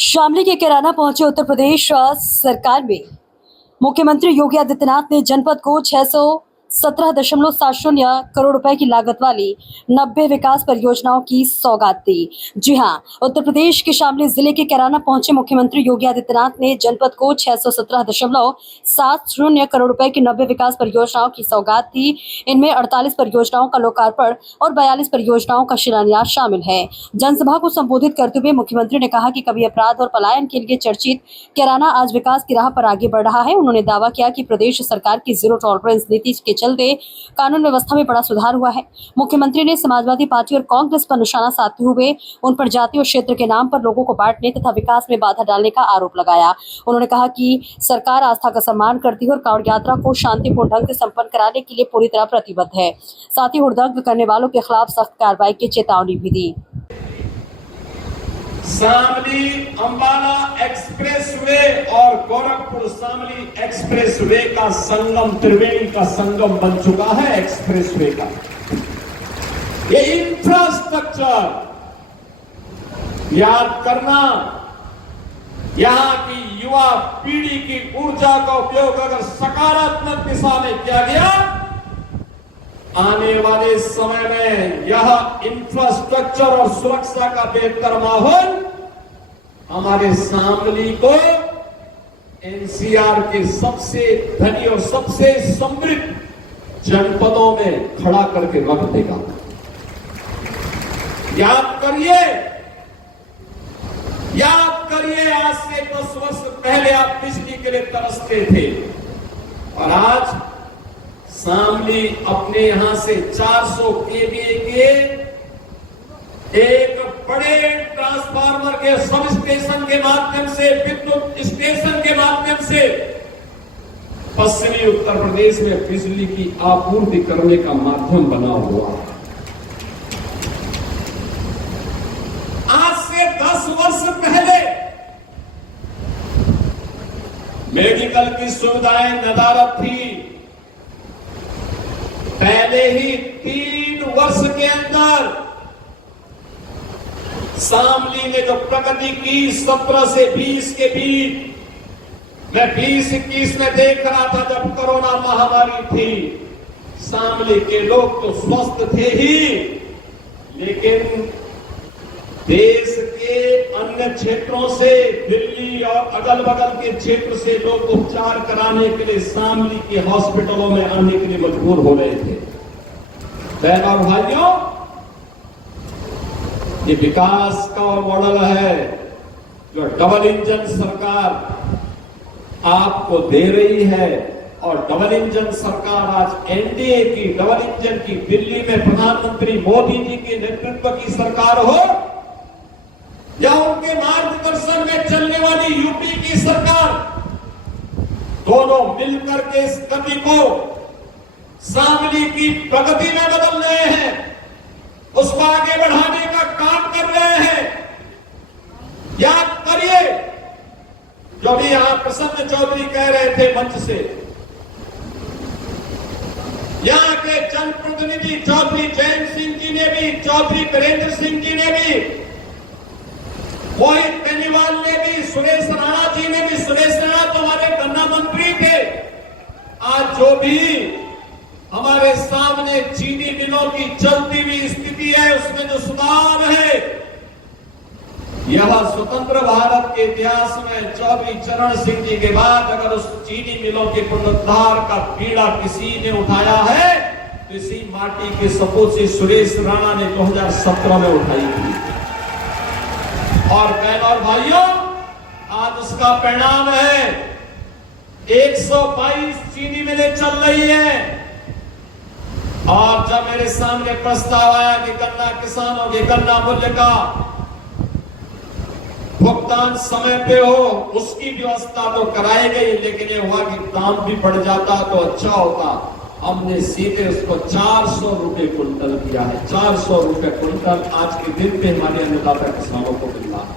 शामली के कैराना पहुंचे उत्तर प्रदेश सरकार में मुख्यमंत्री योगी आदित्यनाथ ने जनपद को 617.70 करोड़ रुपए की लागत वाली 90 विकास परियोजनाओं की सौगात दी। जी हां, उत्तर प्रदेश के शामली जिले के कैराना पहुंचे मुख्यमंत्री योगी आदित्यनाथ ने जनपद को 617.70 करोड़ रुपए की 90 विकास परियोजनाओं की सौगात दी। इनमें 48 परियोजनाओं का लोकार्पण और 42 परियोजनाओं का शिलान्यास शामिल है। जनसभा को संबोधित करते हुए मुख्यमंत्री ने कहा कि कभी अपराध और पलायन के लिए चर्चित कैराना आज विकास की राह पर आगे बढ़ रहा है। उन्होंने दावा किया कि प्रदेश सरकार की जीरो टॉलरेंस नीति के चलते कानून व्यवस्था में बड़ा सुधार हुआ है। मुख्यमंत्री ने समाजवादी पार्टी और कांग्रेस पर निशाना साधते हुए उन पर जाति और क्षेत्र के नाम पर लोगों को बांटने तथा विकास में बाधा डालने का आरोप लगाया। उन्होंने कहा कि सरकार आस्था का सम्मान करती है और कांवड़ यात्रा को शांतिपूर्ण ढंग से संपन्न कराने के लिए पूरी तरह प्रतिबद्ध है। साथ ही हुड़दंग करने वालों के खिलाफ सख्त कार्रवाई की चेतावनी भी दी। शामली अंबाला एक्सप्रेसवे और गोरखपुर शामली एक्सप्रेसवे का संगम, त्रिवेणी का संगम बन चुका है। एक्सप्रेसवे का ये इंफ्रास्ट्रक्चर याद करना, यहां की युवा पीढ़ी की ऊर्जा का उपयोग अगर सकारात्मक दिशा में किया गया, आने वाले समय में यह इंफ्रास्ट्रक्चर और सुरक्षा का बेहतर माहौल हमारे शामली को एनसीआर के सबसे धनी और सबसे समृद्ध जनपदों में खड़ा करके रख देगा। याद करिए आज से 10 वर्ष पहले आप बिजली के लिए तरसते थे और आज शामली अपने यहां से 400 केवीए के एक बड़े ट्रांसफार्मर के सब स्टेशन के माध्यम से, विद्युत स्टेशन के माध्यम से पश्चिमी उत्तर प्रदेश में बिजली की आपूर्ति करने का माध्यम बना हुआ है। आज से 10 वर्ष पहले मेडिकल की सुविधाएं नदारद थी। पहले ही 3 वर्ष के अंदर शामली ने जो प्रगति की 17 से 20 के बीच, मैं 20-21 में देख रहा था जब कोरोना महामारी थी, शामली के लोग तो स्वस्थ थे ही, लेकिन देश के अन्य क्षेत्रों से, दिल्ली और अगल बगल के क्षेत्र से लोग उपचार कराने के लिए शामली के हॉस्पिटलों में आने के लिए मजबूर हो रहे थे। बहन और भाइयों, ये विकास का मॉडल है जो डबल इंजन सरकार आपको दे रही है। और डबल इंजन सरकार आज एनडीए की डबल इंजन की, दिल्ली में प्रधानमंत्री मोदी जी के नेतृत्व की सरकार हो या उनके मार्गदर्शन में चलने वाली यूपी की सरकार, दोनों मिलकर के इस गति को शामली की प्रगति में बदल रहे हैं, उसको आगे बढ़ाने का काम कर रहे हैं। याद करिए जो भी यहां प्रसन्न चौधरी कह रहे थे मंच से, यहां के जनप्रतिनिधि चौधरी जयंत सिंह जी ने भी, चौधरी बीरेंद्र सिंह जी ने भी, मोहित बेनीवाल ने भी, सुरेश राणा जी ने भी। सुरेश राणा तो हमारे गन्ना मंत्री थे। आज जो भी हमारे सामने चीनी मिलों की चलती हुई स्थिति है, उसमें जो सुधार है, यह स्वतंत्र भारत के इतिहास में चौधरी चरण सिंह जी के बाद अगर उस चीनी मिलों के पुनरुद्धार का बीड़ा किसी ने उठाया है तो इसी माटी के सपूत से सुरेश राणा ने 2017 में उठाई थी। और बहन और भाइयों, आज उसका परिणाम है 122 चीनी मिलें चल रही हैं। और जब मेरे सामने प्रस्ताव आया कि गन्ना किसानों के गन्ना मूल्य का भुगतान समय पे हो, उसकी व्यवस्था तो कराई गई, लेकिन ये हुआ कि दाम भी बढ़ जाता तो अच्छा होता। हमने सीधे उसको 400 रुपए कुंटल किया है। 400 रुपए कुंटल आज के दिन पे हमारे अन्नदाता किसानों को मिल रहा है।